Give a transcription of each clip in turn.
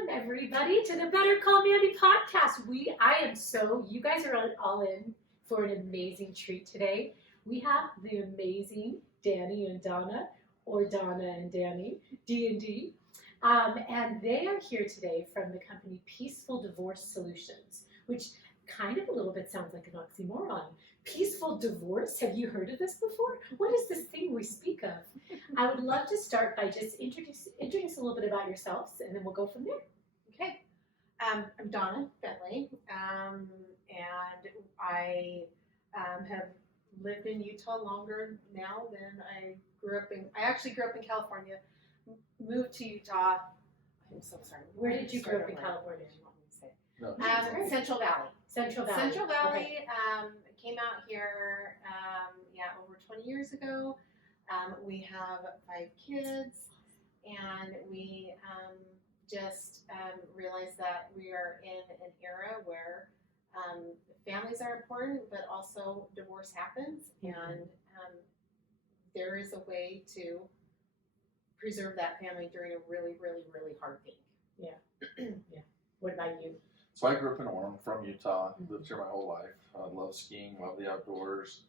Welcome everybody to the Better Call Mandy podcast. You guys are all in for an amazing treat today. We have the amazing Danny and Donna, or Donna and Danny, D&D. And they are here today from the company Peaceful Divorce Solutions, which kind of a little bit sounds like an oxymoron. Peaceful divorce? Have you heard of this before? What is this thing we speak of? I would love to start by just introduce a little bit about yourselves, and then we'll go from there. Okay. I'm Donna Bentley, and I have lived in Utah longer now than I grew up in. I actually grew up in California, moved to Utah. I'm so sorry. Where did you grow up in California? No. Central Valley. Central Valley. Central Valley. Okay. Came out here, over 20 years ago. We have 5 kids, and we just realized that we are in an era where families are important, but also divorce happens, and there is a way to preserve that family during a really, really, really hard thing. Yeah. Yeah. What about you? So I grew up in Orem, from Utah, lived here my whole life. I love skiing, love the outdoors.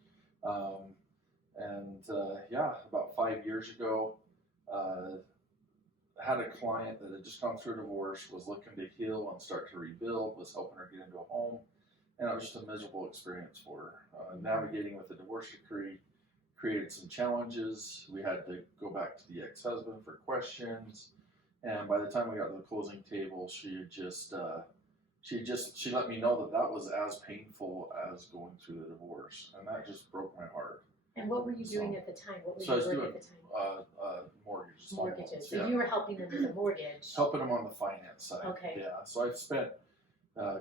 About 5 years ago, had a client that had just gone through a divorce, was looking to heal and start to rebuild, was helping her get into a home, and it was just a miserable experience for her. Navigating with the divorce decree created some challenges. We had to go back to the ex-husband for questions, and by the time we got to the closing table, she let me know that was as painful as going through the divorce, and that just broke my heart. And what were you doing at the time? What were I was you doing doing at the time? mortgages. Mortgages. So Yeah. you were helping them with a mortgage. Helping them on the finance side. Okay. Yeah. So I've spent,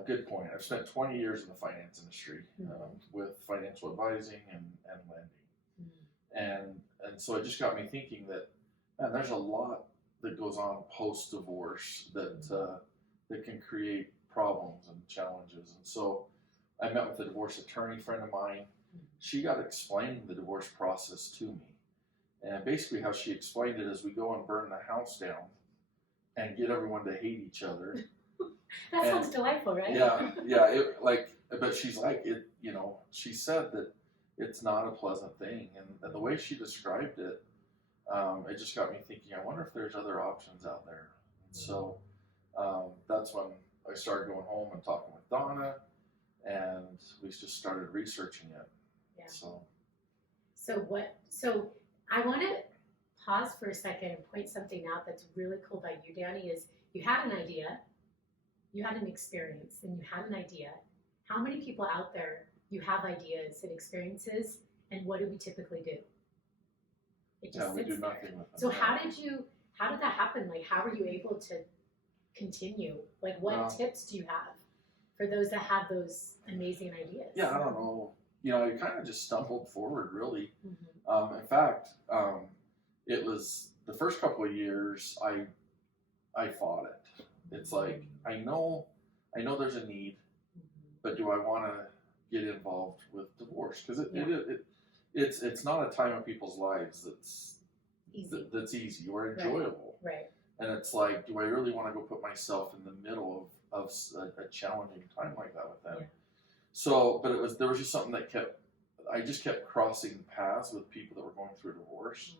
good point. I've spent 20 years in the finance industry with financial advising and lending. And so it just got me thinking that, man, there's a lot that goes on post-divorce that can create problems and challenges. And so I met with a divorce attorney friend of mine. She got explaining the divorce process to me. And basically how she explained it is we go and burn the house down and get everyone to hate each other. That sounds delightful, right? Yeah. But she's like, she said that it's not a pleasant thing. And the way she described it, it just got me thinking, I wonder if there's other options out there. And so that's when I started going home and talking with Donna, and we just started researching it. Yeah. So I want to pause for a second and point something out that's really cool by you, Danny, is you had an idea, you had an experience, and you had an idea. How many people out there, you have ideas and experiences, and what do we typically do? It just we sits do there. nothing with them. So how did that happen? Like, how were you able to continue? Like, what tips do you have for those that have those amazing ideas? Yeah, I don't know. I kind of just stumbled forward, really. Mm-hmm. In fact, it was the first couple of years I fought it. It's like, I know there's a need, but do I want to get involved with divorce? Because it's not a time of people's lives that's easy or enjoyable. Right. And it's like, do I really want to go put myself in the middle of a challenging time like that with them? Yeah. So, but there was just something that I just kept crossing paths with people that were going through a divorce,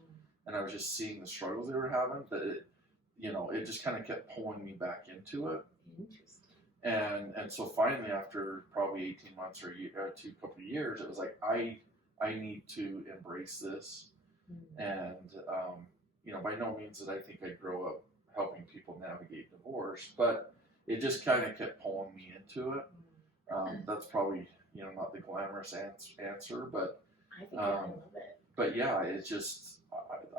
and I was just seeing the struggles they were having, that it just kind of kept pulling me back into it. Interesting. And so finally, after probably 18 months or couple of years, it was like, I need to embrace this. And, by no means did I think I'd grow up helping people navigate divorce, but it just kind of kept pulling me into it. That's probably, not the glamorous answer, but I think I love it. But yeah, it just,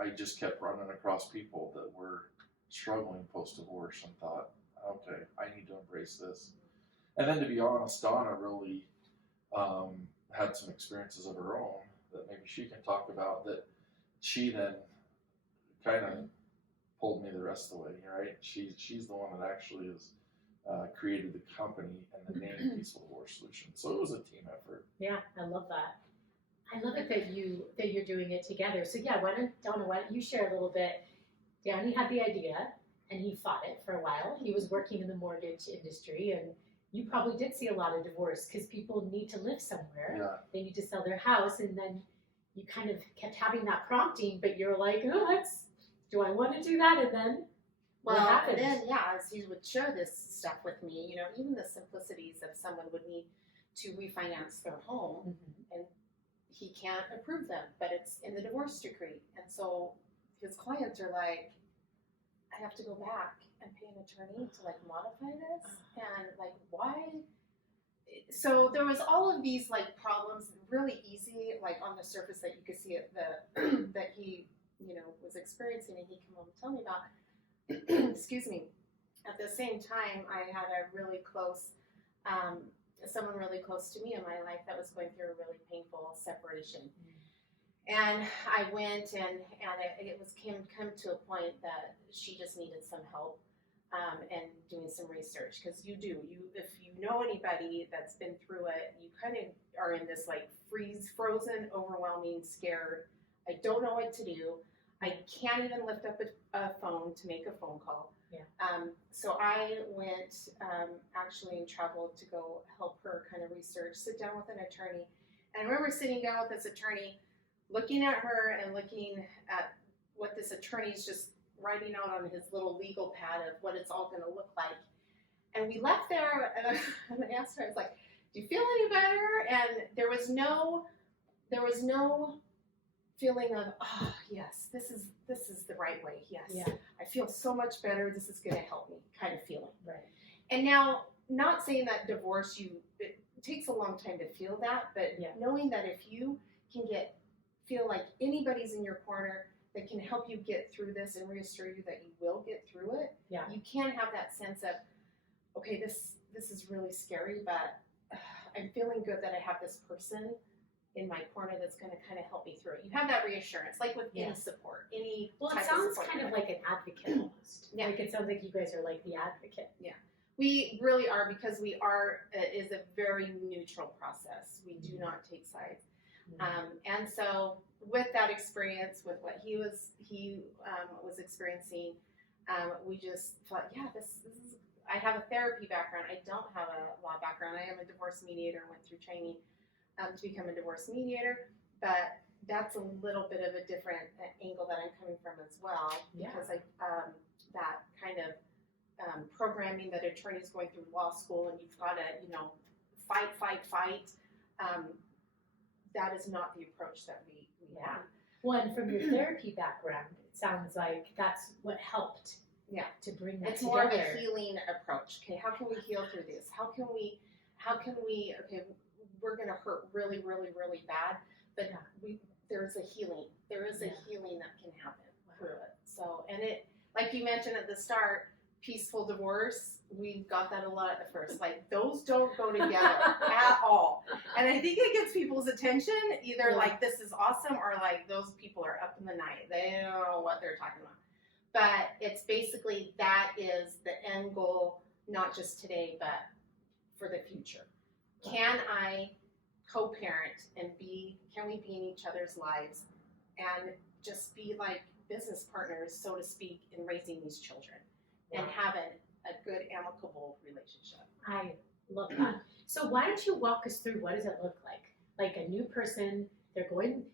I just kept running across people that were struggling post-divorce and thought, okay, I need to embrace this. And then, to be honest, Donna really had some experiences of her own that maybe she can talk about, that she then kind of pulled me the rest of the way, right? She's the one that actually has created the company and the name Peaceful Divorce Solutions. So it was a team effort. Yeah, I love that. I love it that you're doing it together. So yeah, Donna, why don't you share a little bit? Danny had the idea, and he fought it for a while. He was working in the mortgage industry, and you probably did see a lot of divorce because people need to live somewhere. Yeah. They need to sell their house, and then you kind of kept having that prompting, but you're like, oh, do I want to do that? And then what Well, happened? and then, yeah, as he would share this stuff with me, you know, even the simplicities of someone would need to refinance their home, Mhm. and he can't approve them, but it's in the divorce decree. And so his clients are like, I have to go back and pay an attorney to like modify this, and like why? So there was all of these like problems, really easy, like on the surface that you could see it, the that he, you know, was experiencing, and he came home and tell me about. Excuse me. At the same time, I had a really close, someone really close to me in my life that was going through a really painful separation. And I went and it was come to a point that she just needed some help, and doing some research, because if you know anybody that's been through it, you kind of are in this like frozen, overwhelming, scared. I don't know what to do. I can't even lift up a phone to make a phone call. Yeah. So I went, actually, and traveled to go help her kind of research, sit down with an attorney. And I remember sitting down with this attorney, looking at her and looking at what this attorney's just writing out on his little legal pad of what it's all going to look like. And we left there, and I asked her, I was like, do you feel any better? And there was no feeling of, oh yes, this is the right way. Yes, Yeah. I feel so much better. This is going to help me, kind of feeling. Right. And now, not saying that divorce, it takes a long time to feel that, but Yeah. knowing that if you can feel like anybody's in your corner that can help you get through this and reassure you that you will get through it, Yeah. you can have that sense of, okay, this is really scary, but I'm feeling good that I have this person in my corner that's going to kind of help me through it. You have that reassurance, like with any support, any Well, it type of sounds support. kind of like an advocate almost. Yeah. Like it sounds like you guys are like the advocate. We really are, because we are, it is a very neutral process. We do not take sides. And so with that experience, with what he was experiencing, we just thought, yeah, this is, I have a therapy background. I don't have a law background. I am a divorce mediator, went through training to become a divorce mediator, but that's a little bit of a different angle that I'm coming from as well, because that kind of programming that attorneys going through law school, and you've got to, fight. That is not the approach that we have. Well, and from your therapy background, it sounds like that's what helped. Yeah. To bring that It's together. more of a healing approach. Okay, how can we heal through this? How can we? Okay, we're gonna hurt really, really, really bad, but there's a healing. There is a healing that can happen through it. So, and it, like you mentioned at the start, peaceful divorce, we got that a lot at first. Like, those don't go together at all. And I think it gets people's attention, either like, this is awesome, or like, those people are up in the night. They don't know what they're talking about. But it's basically, that is the end goal, not just today, but for the future. Can I co-parent and can we be in each other's lives and just be like business partners, so to speak, in raising these children and having a good, amicable relationship? I love that. So why don't you walk us through, what does it look like? Like a new person,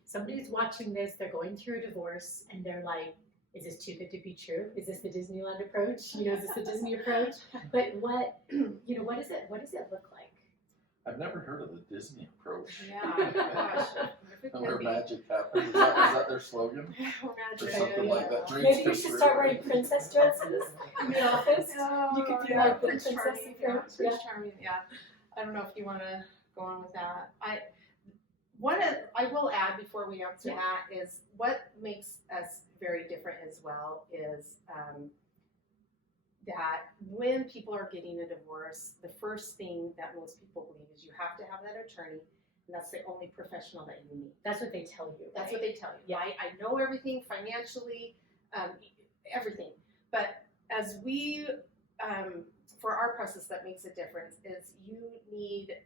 somebody's watching this, they're going through a divorce, and they're like, is this too good to be true? Is this the Disneyland approach? Is this the Disney approach? But what does it look like? I've never heard of the Disney approach. Yeah, gosh. Where magic happens. Is that their slogan? Or something like that. Dreams Maybe you come should true. start wearing princess dresses in the office. You could do like the Prince princess Charming, approach. Prince Charming, I don't know if you want to go on with that. I will add before we answer that is what makes us very different as well is that when people are getting a divorce, the first thing that most people believe is you have to have that attorney, and that's the only professional that you need. That's what they tell you. That's right? what they tell you. Yeah. I know everything financially, everything. But as we, for our process, that makes a difference is you need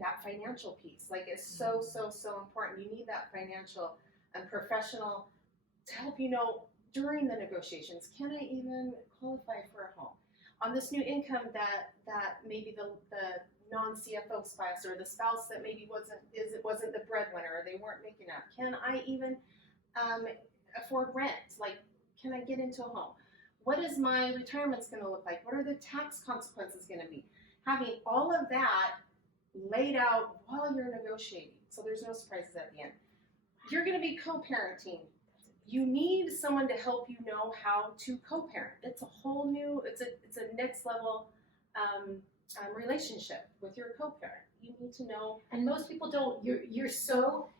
that financial piece. Like, it's so important. You need that financial and professional to help you know during the negotiations, can I even qualify for a home? On this new income that maybe the non-CFO spouse or the spouse that maybe wasn't the breadwinner, or they weren't making enough. Can I even afford rent? Like, can I get into a home? What is my retirement's going to look like? What are the tax consequences going to be? Having all of that laid out while you're negotiating, so there's no surprises at the end. You're going to be co-parenting. You need someone to help you know how to co-parent. It's a whole new, it's a next level relationship with your co-parent. You need to know. And most people don't. You're so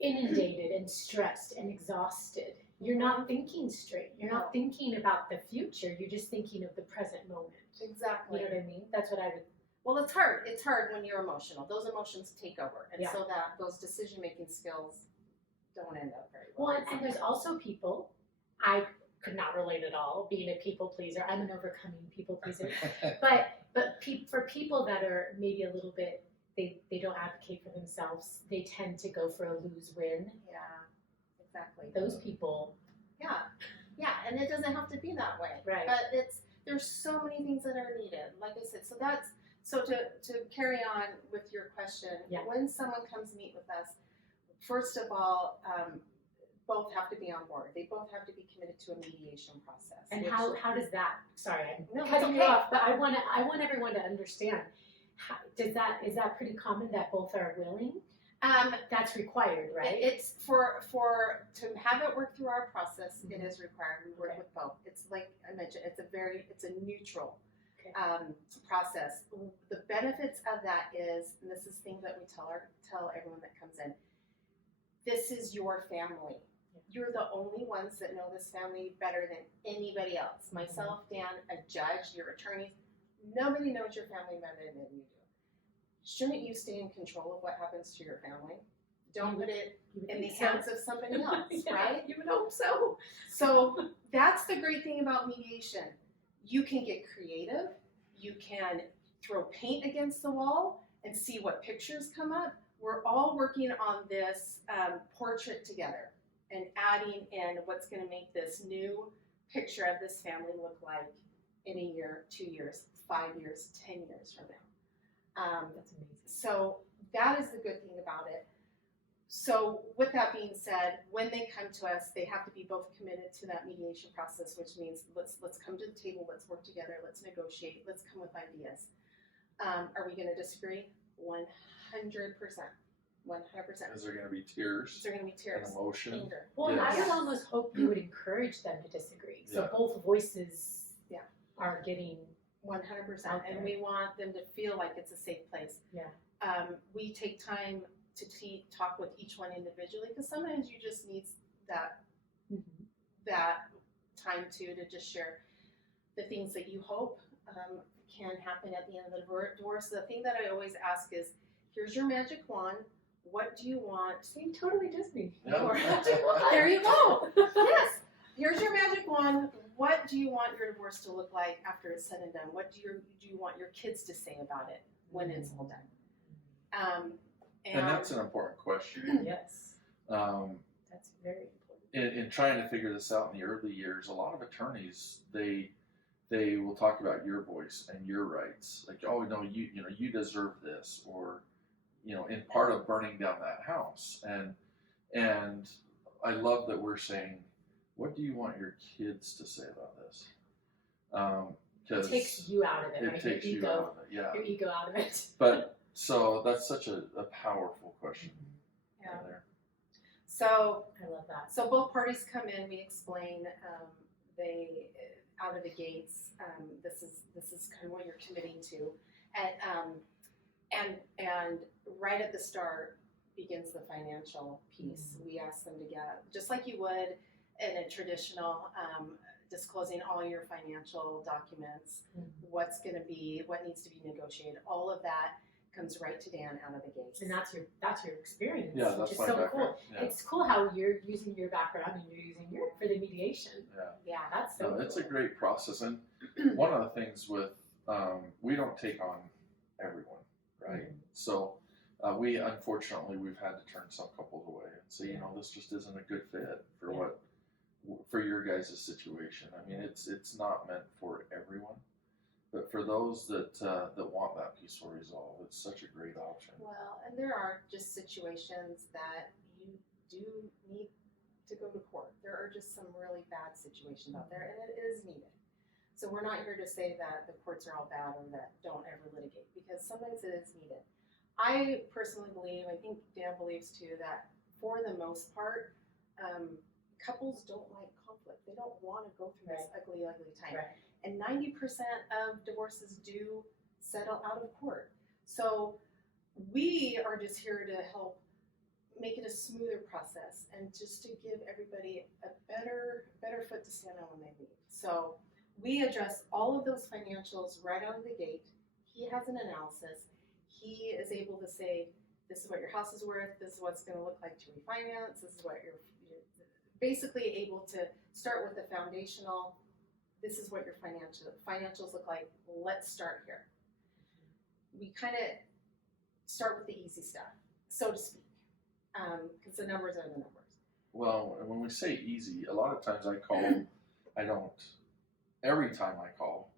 inundated and stressed and exhausted. You're not thinking straight. You're not thinking about the future. You're just thinking of the present moment. Exactly. You know what I mean? That's what I would. Well, it's hard. It's hard when you're emotional. Those emotions take over, and Yeah. so that those decision-making skills don't end up very well. Well, and there's also people. I could not relate at all. Being a people pleaser, I'm an overcoming people pleaser. But for people that are maybe a little bit, they don't advocate for themselves. They tend to go for a lose-win. Yeah, exactly. Those people. Yeah, and it doesn't have to be that way. Right. But there's so many things that are needed. Like I said, so to carry on with your question, Yeah. when someone comes meet with us, first of all, both have to be on board. They both have to be committed to a mediation process. And how does that? Sorry, I'm No, cutting you okay. off, but I want everyone to understand. Is that pretty common that both are willing? That's required, right? It's for to have it work through our process. It is required. We work with both. It's like I mentioned. It's a neutral process. The benefits of that is, and this is things that we tell everyone that comes in. This is your family. You're the only ones that know this family better than anybody else. Myself, Dan, a judge, your attorneys. Nobody knows your family better than you do. Shouldn't you stay in control of what happens to your family? Don't put it in the hands of somebody else, Yeah, right? You would hope so. So that's the great thing about mediation. You can get creative. You can throw paint against the wall and see what pictures come up. We're all working on this portrait together and adding in what's going to make this new picture of this family look like in a year, 2 years, 5 years, 10 years from now. That's amazing. So that is the good thing about it. So with that being said, when they come to us, they have to be both committed to that mediation process, which means let's come to the table, let's work together, let's negotiate, let's come with ideas. Are we going to disagree? 100%. 100%. Is there going to be tears? Is there going to be tears? And emotion? Anger. Well, and I Yes. would almost hope you would encourage them to disagree. So Yeah. both voices Yeah. are getting 100%. Okay. And we want them to feel like it's a safe place. Yeah. We take time to talk with each one individually, because sometimes you just need that time to just share the things that you hope can happen at the end of the divorce. The thing that I always ask is, here's your magic wand. What do you want? See, totally Disney. Yeah. Or- there you go. Yes. Here's your magic wand. What do you want your divorce to look like after it's said and done? What do you want your kids to say about it when it's all done? And that's an important question. Yes. Um, That's very important. in trying to figure this out in the early years, a lot of attorneys they will talk about your voice and your rights, like, oh no, you deserve this, or in part of burning down that house. And I love that we're saying, what do you want your kids to say about this? Because It takes you out of it, right? it takes your you ego, out of it, yeah. your ego out of it. But so that's such a powerful question. Yeah. There. So I love that. So both parties come in. We explain. They out of the gates. This is kind of what you're committing to, and right at the start begins the financial piece. We ask them to get, just like you would in a traditional disclosing all your financial documents, what needs to be negotiated. All of that comes right to Dan out of the gates. And that's your experience, Yeah, which that's is my so background. cool. Yeah. It's cool how you're using your background and you're using your for the mediation. Yeah. That's so No, cool. it's a great process, and one of the things with we don't take on everyone, right? So we've had to turn some couples away and say, this just isn't a good fit for for your guys' situation. I mean, it's not meant for everyone, but for those that want that peaceful resolve, it's such a great option. Well, and there are just situations that you do need to go to court. There are just some really bad situations out there, and it is needed. So we're not here to say that the courts are all bad or that don't ever litigate, because sometimes it is needed. I personally believe, I think Dan believes too, that for the most part, couples don't like conflict. They don't want to go through this ugly, ugly time. Right. And 90% of divorces do settle out of court. So we are just here to help make it a smoother process and just to give everybody a better foot to stand on when they leave. So we address all of those financials right out of the gate. He has an analysis. He is able to say, this is what your house is worth, this is what it's going to look like to refinance, this is what you're basically able to start with the foundational, this is what your financials look like, let's start here. We kind of start with the easy stuff, so to speak, because the numbers are the numbers. Well, and when we say easy, a lot of times every time I call,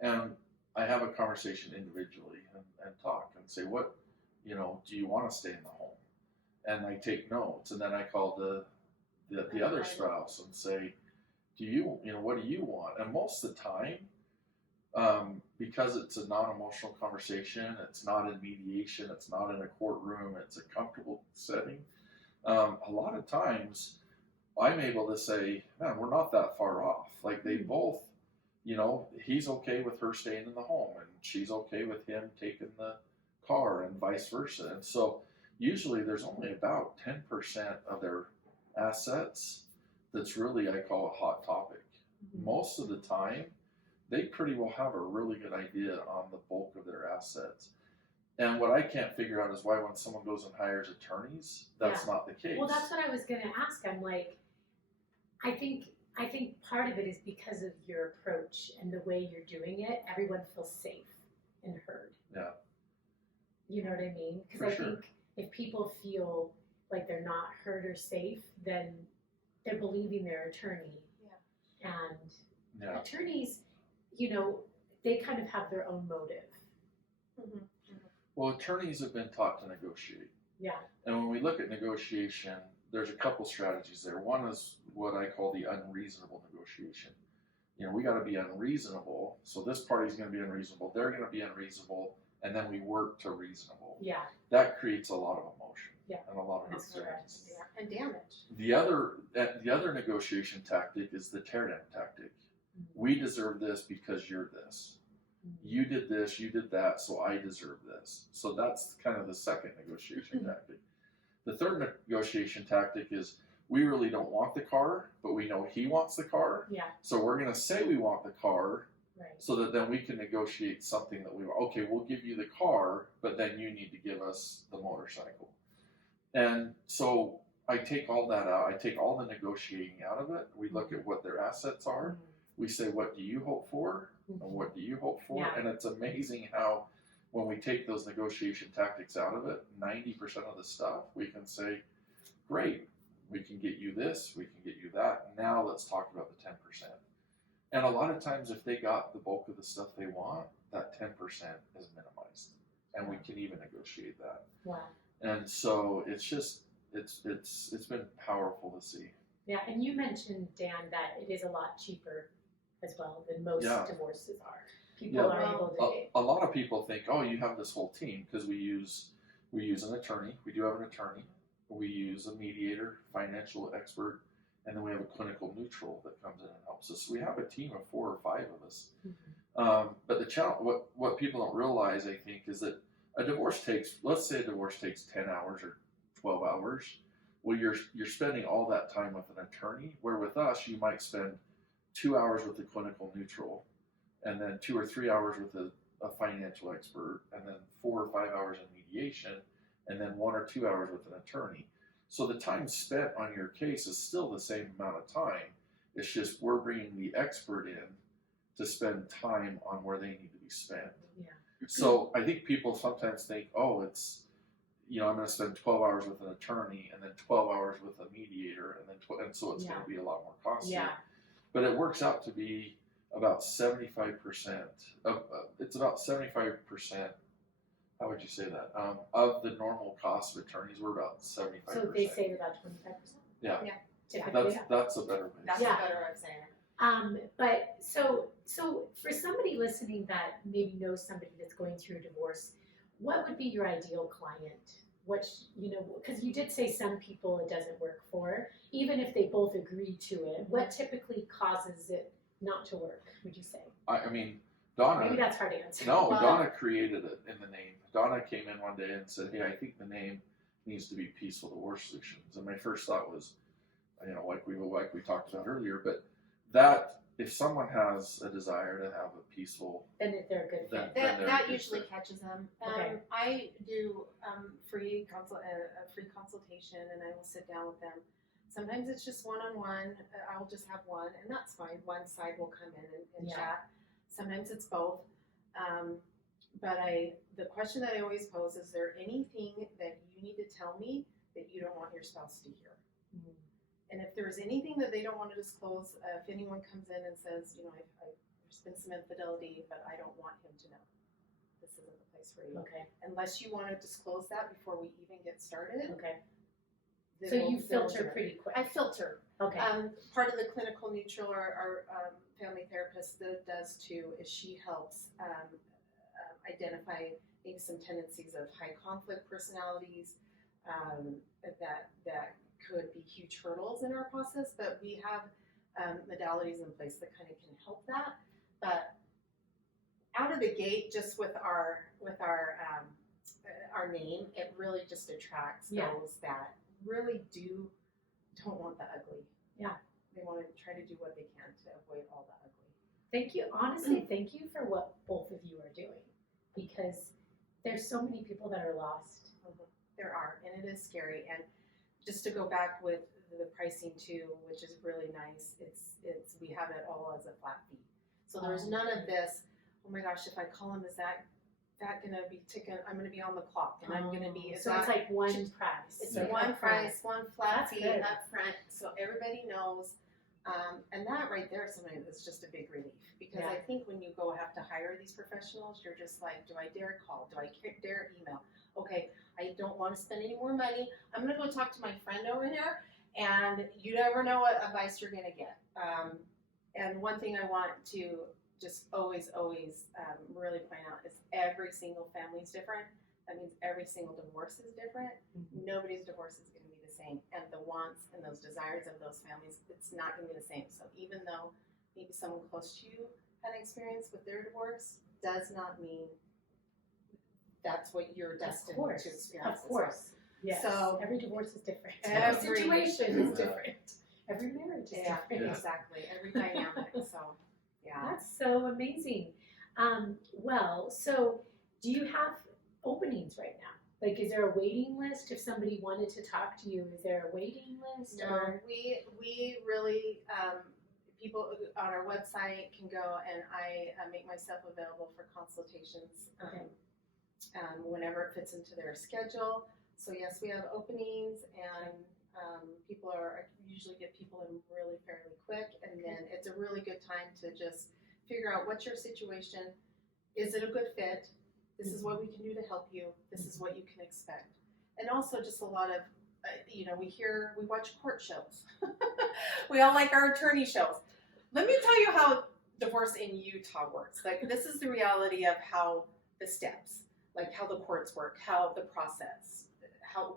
and I have a conversation individually and talk and say, what, do you want to stay in the home? And I take notes, and then I call the other spouse and say, what do you want? And most of the time, because it's a non-emotional conversation, it's not in mediation, it's not in a courtroom, it's a comfortable setting. A lot of times I'm able to say, man, we're not that far off. Like they both, he's okay with her staying in the home and she's okay with him taking the car and vice versa. And so usually there's only about 10% of their assets that's really, I call it hot topic. Mm-hmm. Most of the time, they pretty well have a really good idea on the bulk of their assets. And what I can't figure out is why when someone goes and hires attorneys, that's not the case. Well, that's what I was going to ask. I'm like, I think part of it is because of your approach and the way you're doing it, everyone feels safe and heard. Yeah. You know what I mean? Because I think if people feel like they're not heard or safe, then they're believing their attorney. Yeah. And attorneys, they kind of have their own motive. Mm-hmm. Mm-hmm. Well, attorneys have been taught to negotiate. Yeah. And when we look at negotiation, there's a couple strategies there. One is what I call the unreasonable negotiation. We got to be unreasonable. So this party's going to be unreasonable. They're going to be unreasonable. And then we work to reasonable. Yeah. That creates a lot of emotion. Yeah. And a lot of resistance. Yeah. And damage. The other negotiation tactic is the tear down tactic. Mm-hmm. We deserve this because you're this. Mm-hmm. You did this, you did that, so I deserve this. So that's kind of the second negotiation tactic. The third negotiation tactic is we really don't want the car, but we know he wants the car. Yeah. So we're going to say we want the car, right, so that then we can negotiate something that we want. Okay, we'll give you the car, but then you need to give us the motorcycle. And so I take all that out. I take all the negotiating out of it. We look at what their assets are. Mm-hmm. We say, what do you hope for? Mm-hmm. And what do you hope for? Yeah. And it's amazing how when we take those negotiation tactics out of it, 90% of the stuff, we can say, great, we can get you this, we can get you that. Now let's talk about the 10%. And a lot of times if they got the bulk of the stuff they want, that 10% is minimized. And we can even negotiate that. Wow. And so it's just, it's been powerful to see. Yeah, and you mentioned, Dan, that it is a lot cheaper as well than most divorces are. People are able to. A lot of people think, oh, you have this whole team, because we use an attorney. We do have an attorney. We use a mediator, financial expert, and then we have a clinical neutral that comes in and helps us. So we have a team of 4 or 5 of us. Mm-hmm. But the challenge, what people don't realize, I think, is that a divorce takes, let's say a divorce takes 10 hours or 12 hours. Well, you're spending all that time with an attorney, where with us, you might spend 2 hours with the clinical neutral, and then 2 or 3 hours with a financial expert, and then 4 or 5 hours in mediation, and then 1 or 2 hours with an attorney. So the time spent on your case is still the same amount of time. It's just we're bringing the expert in to spend time on where they need to be spent. Yeah. So I think people sometimes think, oh, it's I'm going to spend 12 hours with an attorney and then 12 hours with a mediator, and then and so it's going to be a lot more costly. Yeah. But it works out to be about 75% of it's about 75%. How would you say that? Of the normal cost of attorneys, we're about 75%. So they save about 25%. Yeah. Typically. That's a better way. That's Yeah. a better way of saying it. But so for somebody listening that maybe knows somebody that's going through a divorce, what would be your ideal client? What, because you did say some people it doesn't work for, even if they both agree to it. What typically causes it not to work, would you say? I mean, Donna. Maybe that's hard to answer. No, Donna created it in the name. Donna came in one day and said, "Hey, I think the name needs to be Peaceful Divorce Solutions." And my first thought was, like we talked about earlier, but that if someone has a desire to have a peaceful, Then if they're a good fit. That usually catches them. Okay. I do free consultation, and I will sit down with them. Sometimes it's just one-on-one. I'll just have one, and that's fine. One side will come in and chat. Sometimes it's both. But the question that I always pose is there anything that you need to tell me that you don't want your spouse to hear? Mm-hmm. And if there's anything that they don't want to disclose, if anyone comes in and says, there's been some infidelity, but I don't want him to know, this isn't the place for you. Okay. Unless you want to disclose that before we even get started. Okay. then So you we'll filter do it. pretty quick. I filter. Okay. Part of the clinical neutral, our family therapist does too, is she helps identify maybe some tendencies of high conflict personalities that could be huge hurdles in our process, but we have modalities in place that kind of can help that. But out of the gate, just with our name, it really just attracts those that really don't want the ugly. Yeah. They want to try to do what they can to avoid all the ugly. Thank you. Honestly, thank you for what both of you are doing, because there's so many people that are lost. There are, and it is scary. And just to go back with the pricing too, which is really nice, it's we have it all as a flat fee. So there's none of this, oh my gosh, if I call him, is that gonna be ticking? I'm gonna be on the clock, and I'm gonna be. So it's like one price. It's one price, one flat fee good. up front, so everybody knows. And that right there, sometimes is just a big relief, because I think when you have to hire these professionals, you're just like, do I dare call? Do I dare email? Okay, I don't want to spend any more money. I'm gonna go talk to my friend over here, and you never know what advice you're gonna get. And one thing I want to just always really point out is every single family is different. That means every single divorce is different. Mm-hmm. Nobody's divorce is going to be the same. And the wants and those desires of those families, it's not going to be the same. So even though maybe someone close to you had an experience with their divorce, does not mean that's what you're destined to experience. Of course. Yes. So every divorce is different. Every situation is different. Every marriage is different. Yeah, exactly. Every dynamic. So, yeah. That's so amazing. So do you have openings right now? Like, is there a waiting list if somebody wanted to talk to you? Is there a waiting list? No, we really, people on our website can go, and I make myself available for consultations whenever it fits into their schedule. So yes, we have openings, and I usually get people in really fairly quick, and then it's a really good time to just figure out what's your situation. Is it a good fit? This is what we can do to help you. This is what you can expect. And also just a lot of, we watch court shows. We all like our attorney shows. Let me tell you how divorce in Utah works. Like, this is the reality of how the steps, like how the courts work, how the process,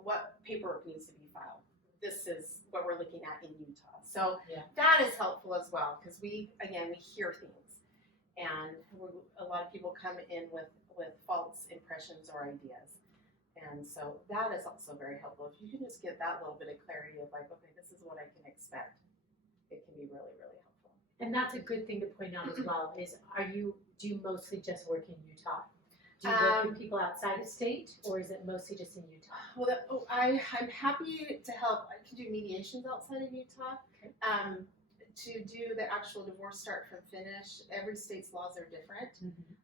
what paperwork needs to be filed. This is what we're looking at in Utah. So that is helpful as well, because we hear things, and a lot of people come in with false impressions or ideas, and so that is also very helpful. If you can just get that little bit of clarity of like, okay, this is what I can expect, it can be really, really helpful. And that's a good thing to point out as well. Do you mostly just work in Utah? Do you work with people outside of state, or is it mostly just in Utah? Well, I'm happy to help. I can do mediations outside of Utah. Okay. to do the actual divorce start from finish, every state's laws are different,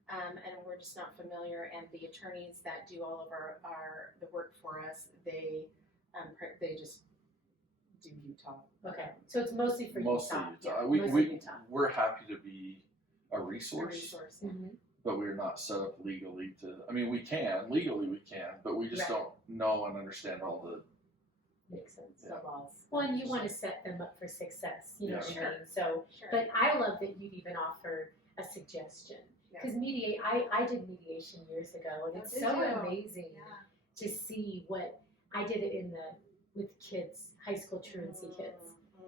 and we're just not familiar. And the attorneys that do all of the work for us, they just do Utah. Okay, so it's mostly for Mostly Utah. Utah. Yeah, we, mostly we, Utah. we're happy to be a A resource, resource. Yeah. but we're not set up legally to, I mean, we can, legally we can, but we just Right. don't know and understand all the, Makes sense. The laws. Well, and you want to set them up for success, you know what I Sure. mean? So, Sure. but I love that you'd even offer a suggestion. Because I did mediation years ago, and Oh, it's did so you? amazing to see what I did it with kids, high school truancy kids,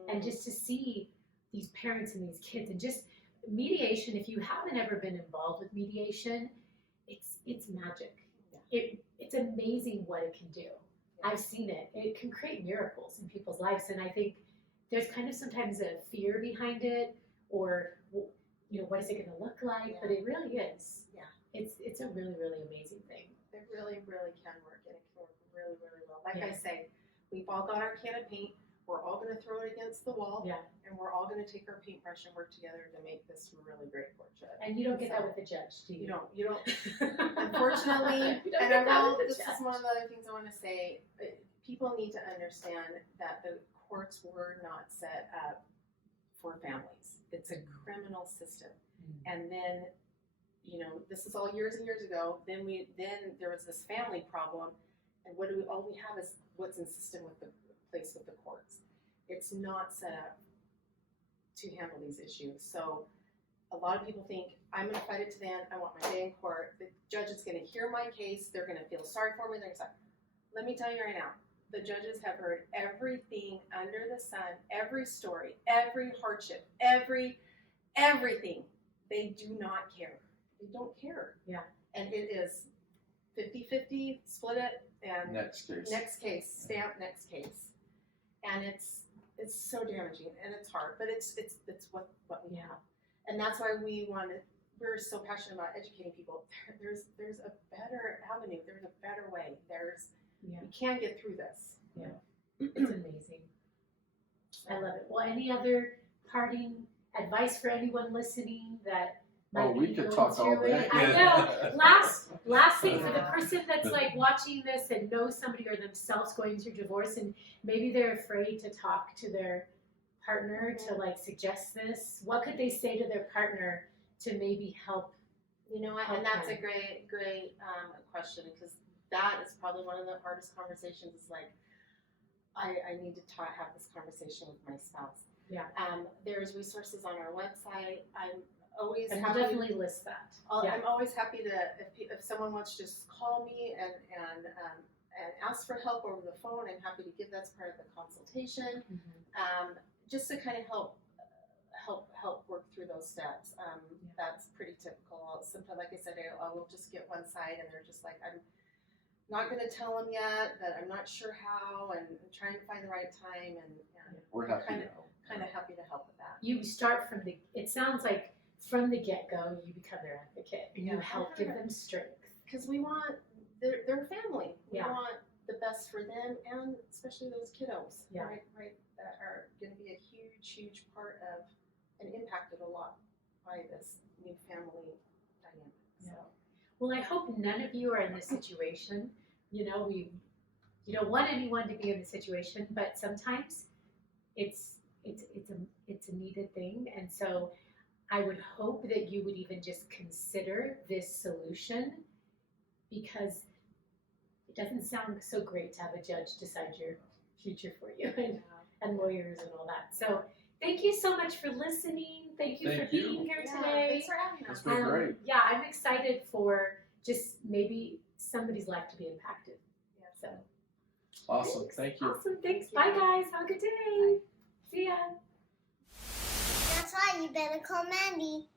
and just to see these parents and these kids, and just mediation. If you haven't ever been involved with mediation, it's magic. It's amazing what it can do. I've seen it. It can create miracles in people's lives, and I think there's kind of sometimes a fear behind it, or you know, what is it going to look like? But it really is. Yeah. It's a really, really amazing thing. It really, really can work, and it can work really, really well. Like Yeah. I say, we've all got our can of paint. We're all going to throw it against the wall, Yeah. and we're all going to take our paintbrush and work together to make this a really great portrait. And you don't get that with a judge, do you? You don't. Unfortunately, You don't and get that I will, with a this judge. is one of the other things I want to say. People need to understand that the courts were not set up for families. It's a criminal system. And then, you know, this is all years and years ago. Then there was this family problem, and all we have is what's insistent with the place with the courts. It's not set up to handle these issues. So a lot of people think, I'm going to fight it to the end. I want my day in court. The judge is going to hear my case. They're going to feel sorry for me. They're going to say, let me tell you right now, the judges have heard everything under the sun, every story, every hardship, everything. They do not care. They don't care. Yeah. And it is 50-50, split it, and next case. stamp next case. And it's so damaging, and it's hard, but it's what we have. And that's why we're so passionate about educating people. There's a better avenue. There's a better way. We can get through this. Yeah. It's amazing. I love it. Well, any other parting advice for anyone listening that might we be could going talk all through it? day. I know. Last thing for the person that's like watching this and knows somebody or themselves going through divorce, and maybe they're afraid to talk to their partner to like suggest this. What could they say to their partner to maybe help? You know what? And that's a great question, because that is probably one of the hardest conversations. Is like, I need to have this conversation with my spouse. Yeah. There's resources on our website. I'm always And happy. we'll definitely list that. I'm always happy to if someone wants to just call me and ask for help over the phone. I'm happy to give that's part of the consultation. Just to kind of help work through those steps. That's pretty typical. Sometimes, like I said, I will just get one side and they're just like, I'm not going to tell them yet, but I'm not sure how, and I'm trying to find the right time, and We're happy to help. kind of happy to help with that. You start it sounds like from the get-go, you become their advocate and you help give them strength. Because we want, they're a family. We Yeah. want the best for them, and especially those kiddos, Yeah. right, that are going to be a huge part of, and impacted a lot by this new family dynamic. So. Well, I hope none of you are in this situation. You know, you don't want anyone to be in the situation, but sometimes it's a needed thing, and so I would hope that you would even just consider this solution, because it doesn't sound so great to have a judge decide your future for you and lawyers and all that. So thank you so much for listening. Thank you for being here today. Thanks for having us. It's been great. Yeah, I'm excited for just maybe somebody's life to be impacted. Yeah. So Awesome. thanks. Thank you. Awesome. Thanks. Thank you. Bye, guys. Have a good day. See ya. That's why you better call Mandy.